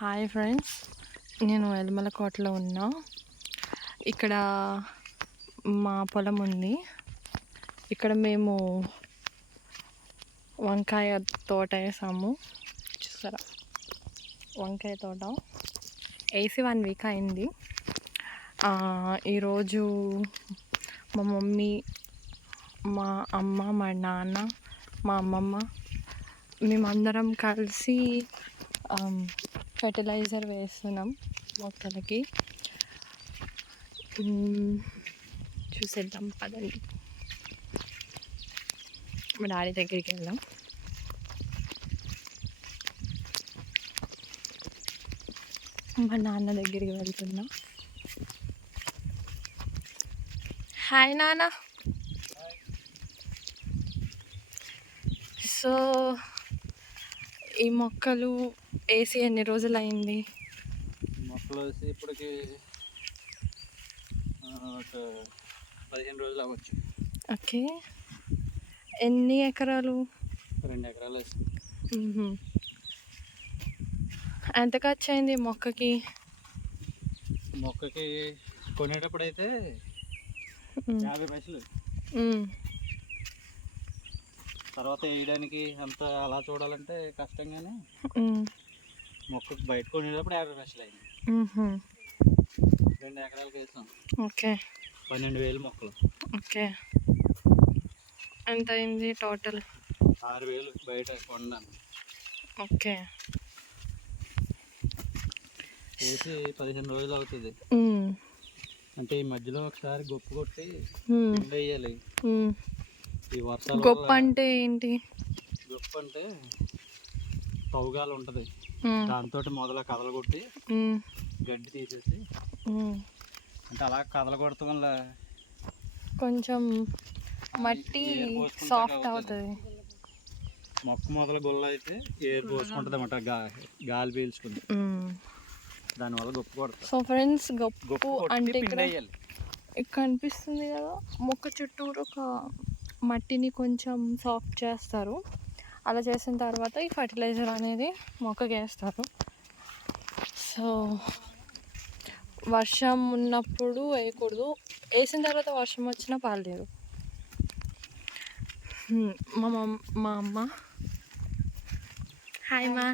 Hi friends, నేను ఎలమలకోటలో ఉన్నా. ఇక్కడ మా పొలం ఉంది. ఇక్కడ మేము వంకాయ తోట వేసాము. చూసారా, వంకాయ తోట వేసి 1 వీక్ అయింది. ఈరోజు మా మమ్మీ, మా అమ్మ, మా నాన్న, మా అమ్మమ్మ మేమందరం కలిసి ఫెర్టిలైజర్ వేస్తున్నాం మొక్కలకి. చూసేద్దాం పదండి. మా డాడీ దగ్గరికి వెళ్దాం. మా నాన్న దగ్గరికి వెళ్తున్నా. హాయ్ నాన్న. సో ఈ మొక్కలు వేసి ఎన్ని రోజులు అయింది? మొక్కలు వేసి ఇప్పటికి 15 రోజులు అవ్వచ్చు. ఓకే, ఎన్ని ఎకరాలు? 2 ఎకరాలు వేసి. ఎంత ఖర్చు అయింది మొక్కకి? మొక్కకి కొనేటప్పుడు అయితే 50 పైసలు. తర్వాత వేయడానికి అంత అలా చూడాలంటే కష్టంగానే మొక్కకు బయట కొనేటప్పుడు 50 పైసలు అయింది. 2 ఎకరాలకు వేసాం. ఓకే, 12,000 మొక్కలు. ఓకే, ఎంత అయింది టోటల్? 6,000 బయట కొనడానికి. ఓకే, వేసి 15 రోజులు అవుతుంది. అంటే ఈ మధ్యలో ఒకసారి గొప్ప కొట్టి వేయాలి. ఈ వర్షాలు. గొప్ప అంటే ఏంటి? గొప్ప అంటే తవ్వుగాలు ఉంటుంది, దాంతో మొదల కథలు కొట్టి గడ్డి తీసేసి, అంటే అలా కథలు కొడతాం వల్ల కొంచెం మట్టి సాఫ్ట్ అవుతుంది. మొక్క మొదల గుల్ల అయితే ఏరు పోసుకుంటుంది అన్నమాట, గాలి పీల్చుకుంది. దానివల్ల గొప్ప కొడతాం. సో ఫ్రెండ్స్, గొప్ప అంటే ఇక్కడ కనిపిస్తుంది కదా, మొక్క చుట్టూరు ఒక మట్టిని కొంచెం సాఫ్ట్ చేస్తారు. అలా చేసిన తర్వాత ఈ ఫర్టిలైజర్ అనేది మొక్కకి వేస్తారు. సో వర్షం ఉన్నప్పుడు వేయకూడదు, వేసిన తర్వాత వర్షం వచ్చినా పర్లేదు. మా అమ్మ. హాయ్ మా.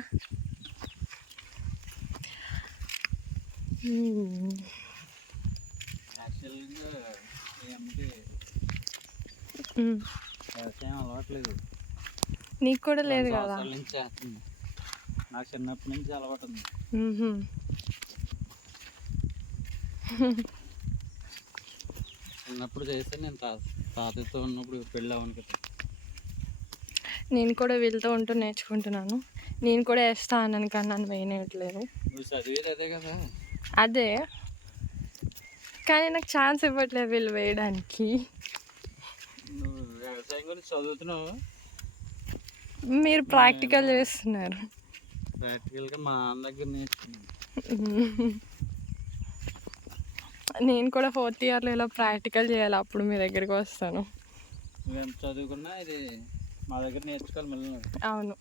వ్యవసాయం అలవాట్లేదు. నీకు కూడా లేదు కదా? నాకు చిన్నప్పటి నుంచి అలవాటు ఉంది. చిన్నప్పుడు చేస్తే నేను తాతతో ఉన్నప్పుడు పెళ్ళి అవ్వను కదా. నేను కూడా వీళ్ళతో ఉంటూ నేర్చుకుంటున్నాను. నేను కూడా వేస్తా అన్నాను కానీ నన్ను వేయట్లేదు. నువ్వు చదివేది అదే కదా? అదే, కానీ నాకు ఛాన్స్ ఇవ్వట్లేదు వీళ్ళు వేయడానికి. నువ్వు వ్యవసాయం గురించి చదువుతున్నావు, మీరు ప్రాక్టికల్ చేస్తున్నారు. ప్రాక్టికల్గా మా నాన్న దగ్గర నేర్చుకున్నాను. నేను కూడా 4th ఇయర్లో ఇలా ప్రాక్టికల్ చేయాలి, అప్పుడు మీ దగ్గరికి వస్తాను. నువ్వు ఎంత చదువుకున్నా ఇది మా దగ్గర నేర్చుకోవాలి మళ్ళీ. అవును.